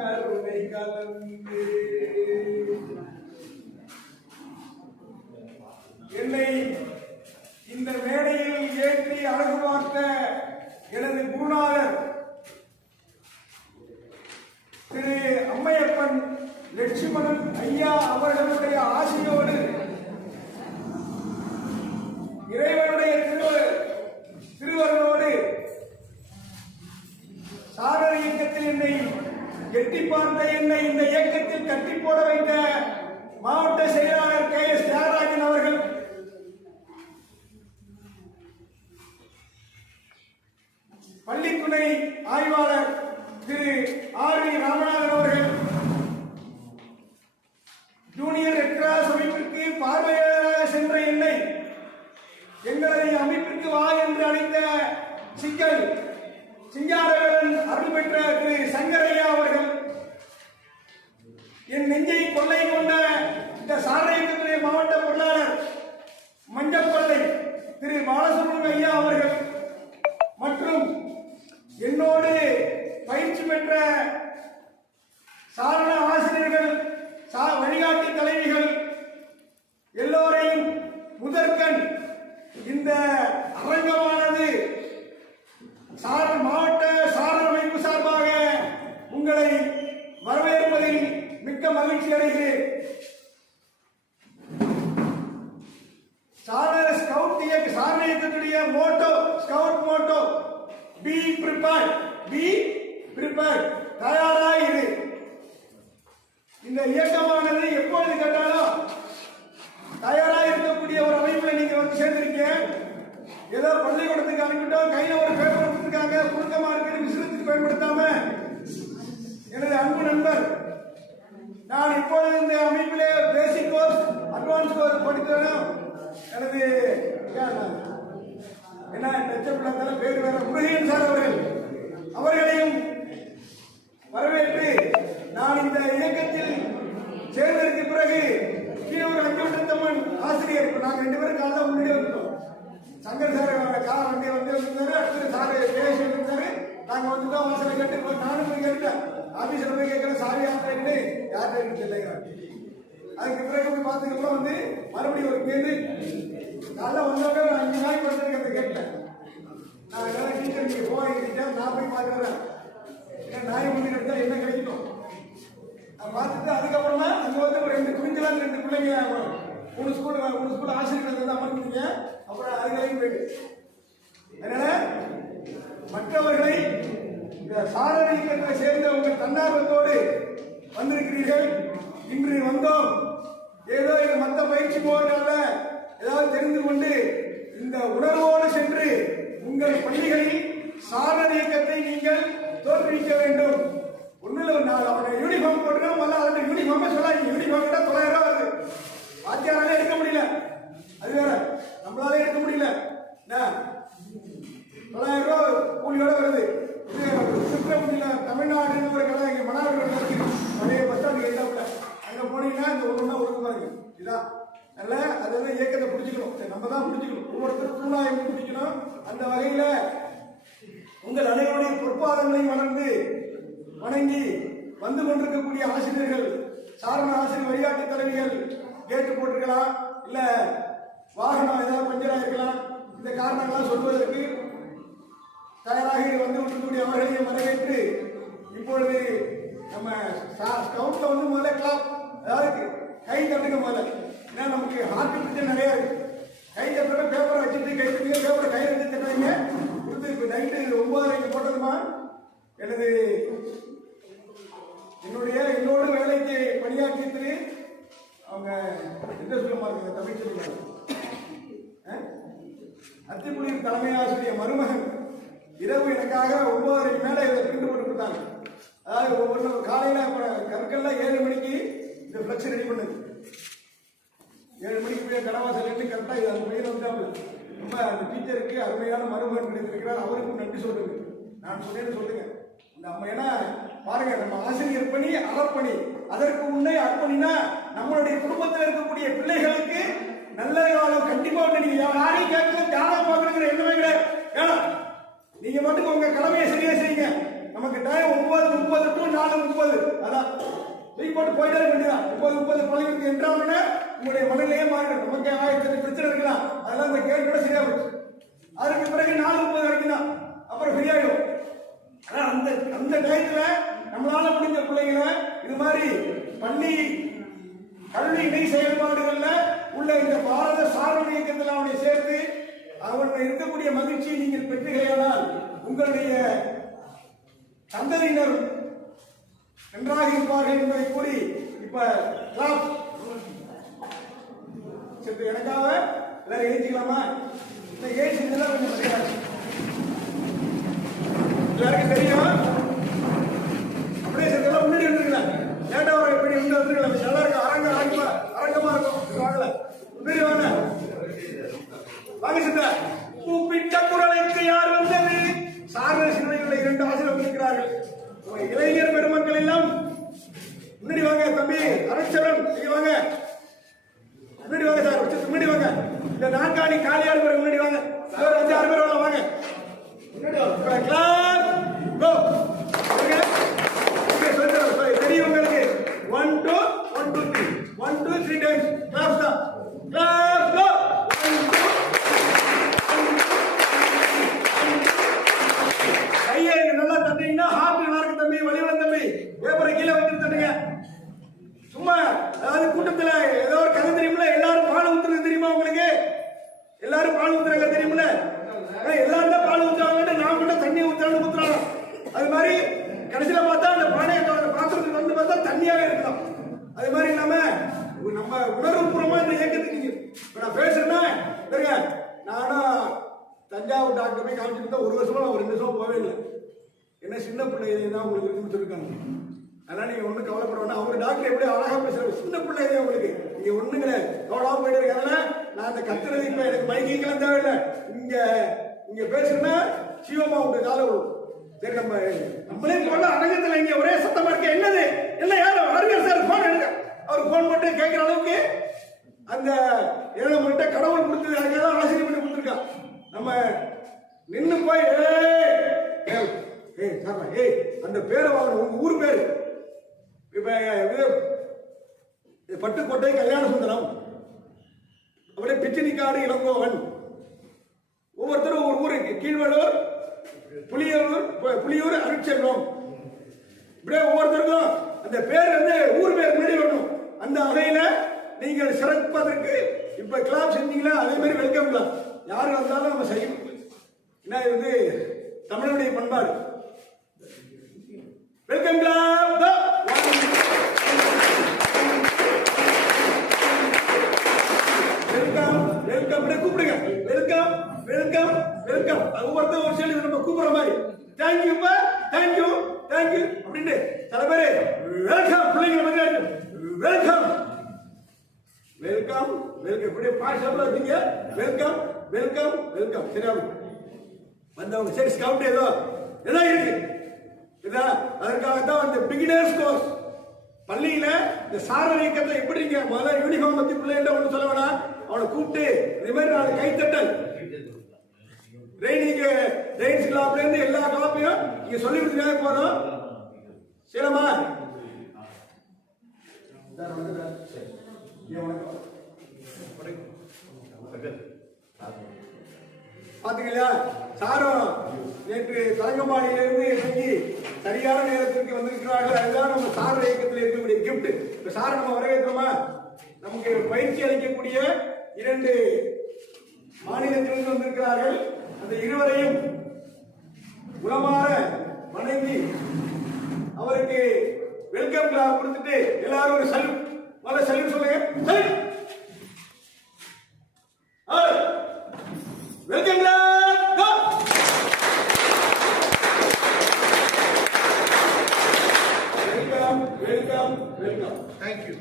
கருணை கலந்து என்னை இந்த மேடையில் ஏற்றி அழகு பார்த்த எனது குருநாதர் திரு அம்மையப்பன் லட்சுமணன் ஐயா அவர்களுடைய ஆசையோடு இறைவனுடைய திருவருளோடு சாரர் இயக்கத்தில் என்னை எட்டி பார்த்த என்னை இந்த இயக்கத்தில் கட்டி போட வைத்த மாவட்ட செயலாளர் KS தியாகராஜன் அவர்கள், பள்ளி துணை ஆய்வாளர் திரு RV ராமநாதன் அவர்கள், ஜூனியர் ரெட் கிராஸ் அமைப்பிற்கு பார்வையாளராக சென்ற என்னை எங்களது அமைப்பிற்கு வா என்று அழைத்த சிங்காரவேலன் அருள் பெற்ற திரு சங்கரையா அவர்கள், என் நெஞ்சை கொள்ளை கொண்ட இந்த சாரணையத்துறை மாவட்ட பொருளாளர் மஞ்சப்பள்ளை திரு பாலசுப்ரமணியம் ஐயா அவர்கள் மற்றும் என்னோடு பயிற்சி பெற்ற சாரண ஆசிரியர்கள், வழிகாட்டி தலைவிகள் எல்லோரையும் முதற்கண் இந்த அரங்கமானது மாவட்ட சாரண அமைப்பு சார்பாக உங்களை வரவேற்பதில் மிக்க மகிழ்ச்சி அடைகிறேன். சாரண இயக்கத்துடைய motto, scout motto, be prepared, தயாராக இரு. இந்த இயக்கமானது எப்பொழுது கேட்டாலும் தயாராக இருக்கக்கூடிய ஒரு அமைப்புல நீங்க வந்து சேர்ந்திருக்கீங்க. ஏதோ பள்ளிக்கூடத்துக்கு அனுப்பிட்டோம், கையில ஒரு பேப்பர் கொடுத்துருக்காங்க, புழுக்கமா இருக்குன்னு விசிறத்துக்கு பயன்படுத்தாம, எனது அன்பு நண்பர், நான் இப்பொழுது இந்த அமைப்பிலே பேசிக் கோர்ஸ், அட்வான்ஸ் கோர்ஸ் படித்தவனும் எனது என்ன நெச்சப்பிள்ளாத்தால பேர் வேற முருகையன் சார் அவர்களையும் வரவேற்று நான் இந்த இயக்கத்தில் சேர்ந்ததற்கு பிறகு கீழே ஒரு 5 வருடத்தம்மன் ஆசிரியர், நாங்கள் 2 பேரும் காலைல முன்னாடி வந்துட்டோம். சங்கர் சார் கால வண்டியை வந்து வந்திருந்தாரு, அடுத்து சார் பேசி வந்திருந்தாரு, நாங்கள் வந்துட்டோம். வாசலை கேட்டு நானும் போய் கேட்டேன், ஆபீஸில் போய் கேட்குற சாரி யார்கிட்ட யார்கிட்ட இல்லைங்க. அதுக்கு பிறகு போய் பார்த்துக்கலாம் வந்து மறுபடியும் ஒரு பேரு காலைல வந்தவங்க நான் 5 நாளைக்கு படுத்துருக்கேன் கேட்டேன். நான் எதாவது டீச்சர் நீங்க போயிருக்கீங்க, நான் போய் பார்க்குறேன், ஏன்னா நாய் முன்னாடி எடுத்தா என்ன கிடைக்கணும் நான் பார்த்துட்டு அதுக்கப்புறமா அங்கே வந்து ஒரு 2 குவிஞ்சலாம் 2 பிள்ளைங்க 3 ஸ்கூல் ஆசிரியர்கள் வந்து அமர்ந்தீங்க. அப்புறம் அதுக்களையும் போயிட்டு அதனால மற்றவர்களை இந்த சாரண இயக்கத்தில் சேர்ந்த உங்கள் தன்னார்வத்தோடு வந்திருக்கிறீர்கள். இன்று வந்தோம் ஏதோ இது மற்ற பயிற்சி போவதல்ல, ஏதாவது தெரிந்து கொண்டு இந்த உணர்வோடு சென்று உங்கள் பள்ளிகளில் சாரண இயக்கத்தை நீங்கள் தோற்றுவிக்க வேண்டும். ஒன்னும் அவனை யூனிஃபார்ம் போட்டுனா முதல்ல அவன் யூனிஃபார்மே சொல்லாங்க. யூனிஃபார்ம் கூட 900 ரூபாய் வருது, வாத்தியாராலே எடுக்க முடியல, அது வேற நம்மளாலே எடுக்க முடியல. 900 ரூபாய் கூலியோட வருது. திருச்சிராப்பள்ளியில தமிழ்நாடுன்னு ஒரு கடை இங்கே மணாடு இருக்கு, பழைய பஸ் ஸ்டாண்ட் எழுதாப்புல, அங்கே போனீங்கன்னா இந்த ஒன்றுனா ஒழுங்கு பாருங்க. இதுதான் நல்ல அதாவது இயக்கத்தை பிடிச்சிக்கணும், நம்ம தான் பிடிச்சிக்கணும், ஒவ்வொருத்தரும் தூணாயம் பிடிச்சிக்கணும். அந்த வகையில உங்கள் அனைவருடைய பொற்பாதங்களையும் வணங்கி வந்து கொண்டிருக்கக்கூடிய ஆசிரியர்கள், சாரண ஆசிரியர், வழிகாட்டு தலைவிகள் கேட்டு போட்டிருக்கலாம், இல்ல வாகனம் ஏதாவது பஞ்சராக இருக்கலாம். இந்த காரணங்களாம் சொல்வதற்கு தயாராக வந்து கொண்டிருக்கக்கூடிய அவர்களையும் வரவேற்று இப்பொழுது நம்ம ஸ்கவுட்ல வந்து முதல்ல கிளாப், அதாவது கை தட்டுங்க முதல்ல. ஏன்னா நமக்கு ஹார்ட் பிரச்சனை நிறைய இருக்கு. கை தட்டுற பேப்பரை வச்சுட்டு கை தட்டுங்க, பேப்பரை கையில் எடுத்து தட்டுறீங்க கொடுத்து. இப்போ நைட்டு 9:30 போட்டதுமா என்னோட வேலைக்கு பணியாற்றிட்டு அவங்க என்ன சொல்ல மாட்டாங்க, தமிழ் சொல்லுவாங்க, அத்திப்புலியின் தலைமை ஆசிரியர் மருமகன் இரவு எனக்காக 9:30 மேல இதை பிரிண்ட் போட்டு கொடுத்தாங்க. அதாவது ஒவ்வொரு காலையில கற்கள்ல 7 மணிக்கு இந்த பிளக்ஸ் ரெடி பண்ணது. 7 மணிக்கு போய் கடவாசல் கரெக்டா இது அந்த பையன் வந்துட்டாங்க. ரொம்ப அந்த டீச்சருக்கு அருமையான மருமகன் கிடைத்திருக்கிறார், அவருக்கும் நன்றி சொல்லுங்க. நான் சொன்னேன்னு சொல்லுங்க. நம்ம ஏன்னா பாருங்க, நம்ம ஆசிரியர் பணி அறப்பணி, அதற்கு முன்னே அர்ப்பணினா நம்மளுடைய குடும்பத்தில் இருக்கக்கூடிய பிள்ளைகளுக்கு நல்ல காலம் கண்டிப்பா நீங்க யாரையும் கேட்க தியானம் பார்க்கணுங்கிற எண்ணமே கிடையாது. நீங்க மட்டும் உங்க கடமையை சரியா செய்யுங்க. நமக்கு டைம் 9:30 டு 4:30. அதான் தூக்கி போட்டு போயிட்டே இருக்க வேண்டியதான். 9:30 பள்ளிகளுக்கு என்றாலுமே உங்களுடைய மனநிலையே மாறிடும். நமக்கு 1008 பிரச்சனை இருக்கலாம், அதெல்லாம் இந்த கேள்வியோட சரியா போச்சு. அதுக்கு பிறகு 4:30 வரைக்கும் தான், அப்புறம் ஃப்ரீ ஆயிடும். ஆனா அந்த டயத்துல நம்மளால முடிஞ்ச பிள்ளைங்களை இது மாதிரி பள்ளி கல்வி இணை செயல்பாடுகள்ல உள்ள இந்த பாரத சாரண இயக்கத்தில் அவனை சேர்த்து அவர்கள் இருக்கக்கூடிய மகிழ்ச்சியை நீங்கள் பெற்றுகையானால் உங்களுடைய சந்ததியினர் நன்றாக இருப்பார்கள் என்பதை கூறி இப்ப கிளாப் எனக்காக எல்லாரும் எழுதிக்கலாமா? இந்த ஏஜ் இதெல்லாம் கொஞ்சம் தெரியாது, எல்லாருக்கும் தெரியும். அப்படியே சேர்த்தெல்லாம் முன்னாடி வந்துருக்கலாம், லேட்டா வர எப்படி வந்துருக்கலாம், நல்லா இருக்கும். அரங்கமா இருக்கும். வாங்கல முன்னாடி வாங்க, வாங்க சித்த. கூப்பிட்ட குரலுக்கு யார் வந்தது? சாரண சிந்தனைகளில் 2 ஆசிரியர் இருக்கிறார்கள். இளைஞர் பெருமக்கள் எல்லாம் முன்னாடி வாங்க. தம்பி அரசரன் நீங்க வாங்க, முன்னாடி வாங்க சார், முன்னாடி வாங்க. இந்த நாற்காலி காலியாடு பேர் முன்னாடி வாங்க. 5-6 பேர் வாங்க முன்னாடி. கிளாஸ் கோ. தெரியும் உங்களுக்கு? 1 2 1 2 3 1 2 3 டைம்ஸ் கிளாஸ் தான். கிளாஸ் கோ. கையை நல்லா தட்டிங்கன்னா ஹார்ட் நல்லா இருக்கு தம்பி. வலிவல தம்பி பேப்பரை கீழே வைத்து தட்டுங்க. சும்மா அதாவது கூட்டத்துல ஏதோ ஒரு கதை தெரியுமில்ல, எல்லாரும் பால் ஊத்துறது தெரியுமா உங்களுக்கு? எல்லாரும் பால் ஊத்துறாங்க தெரியுமில்ல? எல்லாரும் தான் பால் ஊத்துறாங்க, நான் மட்டும் தண்ணி ஊத்துறாங்க. அது மாதிரி கடைசியில பார்த்தா அந்த பானையை பாத்திரத்துக்கு வந்து பார்த்தா தண்ணியாவே இருக்கலாம். அது மாதிரி இல்லாம நம்ம உணர்வுபூர்வமா இந்த இயக்கத்துக்கு நான் பேசுறேன்னா இருங்க. நானும் தஞ்சாவூர் டாக்டர் போய் காமிச்சிட்டு தான் 1 வருஷமா நான் 2 வருஷமா போவே இல்லை. என்ன சின்ன பிள்ளை தான் உங்களுக்கு இருக்குன்னு சொல்லிருக்காங்க. அதனால நீங்க ஒண்ணு கவலைப்பட வேண்டாம். அவங்க டாக்டர் எப்படி அழகா பேசுறாரு, சின்ன பிள்ளை தான் உங்களுக்கு. நீங்க ஒண்ணுங்களே கவலையா போயிட்டு இருக்காங்க. நான் அந்த கத்துறது இப்ப எனக்கு மைக்கெல்லாம் தேவையில்லை. இங்க பேசுறேன்னா சிவமா உங்க கால விடும். சரி, நம்மளே போல அரங்கத்துல இங்க ஒரே சத்தமா இருக்க என்னது இல்ல யாரும் அறிஞர் சார் போன் எடுக்க, அவர் போன் மட்டும் கேட்கிற அளவுக்கு அந்த நம்மகிட்ட கடவுள் கொடுத்தது அதுக்காக ஆசிரியர் பண்ணி கொடுத்துருக்கான். நம்ம நின்று போய் அந்த பேரை வாங்கணும், உங்க ஊர் பேரு. இப்ப பட்டுக்கோட்டை கல்யாண சுந்தரம், அப்படியே பிச்சினிக்காடு இளங்கோவன், ஒவ்வொருத்தரும் ஒரு ஊருக்கு கீழ்வளூர், புலியூர், அருட்செல்வம், இப்படியே ஒவ்வொருத்தருக்கும் அந்த பேர் வந்து ஊர் பேர் முன்னாடி வரணும். அந்த வகையில நீங்கள் சிறப்பதற்கு இப்ப கிளாப் செஞ்சீங்களா, அதே மாதிரி வெல்கம் கிளாப் யாரு வந்தாலும் நம்ம செய்யணும். என்ன இது தமிழனுடைய பண்பாடு. Welcome clap. வெல்கம் வெல்கம் கூப்பிடுங்க. Welcome welcome welcome. ஒவ்வொருத்தரும் ஒரு செயல் நம்ம கூப்பிடுற மாதிரி தேங்க்யூ தேங்க்யூ தேங்க்யூ அப்படின்னு சில பேரு வெல்கம் பிள்ளைங்க வந்து வெல்கம் வெல்கம் வெல்கம் இப்படி பாஷாப்ல இருக்கீங்க. Welcome welcome welcome. சரியா வந்தவங்க சரி ஸ்கவுட் ஏதோ இருக்கு இதான். அதற்காகத்தான் அந்த பிகினர்ஸ் கோர்ஸ் பள்ளியில இந்த சாரண இயக்கத்தை எப்படி நீங்க முதல்ல யூனிஃபார்ம் பத்தி பிள்ளைகிட்ட ஒண்ணு சொல்ல வேணாம், அவனை கூப்பிட்டு இதே மாதிரி 4 கைத்தட்டல் ரெயின்ஸ் கிளாப்ல இருந்து எல்லா கிளாப்பையும் நீங்க சொல்லி கொடுத்துட்டே போறோம். சரிமா? பாத்தீங்களா சாரும் நேற்று தரங்கம்பாடியிலிருந்து இறங்கி சரியான நேரத்திற்கு வந்திருக்கிறார்கள். அதுதான் நம்ம சார் இயக்கத்தில் இருக்கக்கூடிய கிஃப்ட். இப்ப சாரை நம்ம வரவேற்கிறோமா? நமக்கு பயிற்சி அளிக்கக்கூடிய 2 மாநிலத்திலிருந்து வந்திருக்கிறார்கள். அந்த இருவரையும் உளமாற வணங்கி அவருக்கு வெல்கம் கிளாப் கொடுத்துட்டு எல்லாரும் ஒரு சல்யூட், முதல்ல சல்யூட் சொல்லுங்க. Welcome clap go. Welcome welcome welcome. Thank you.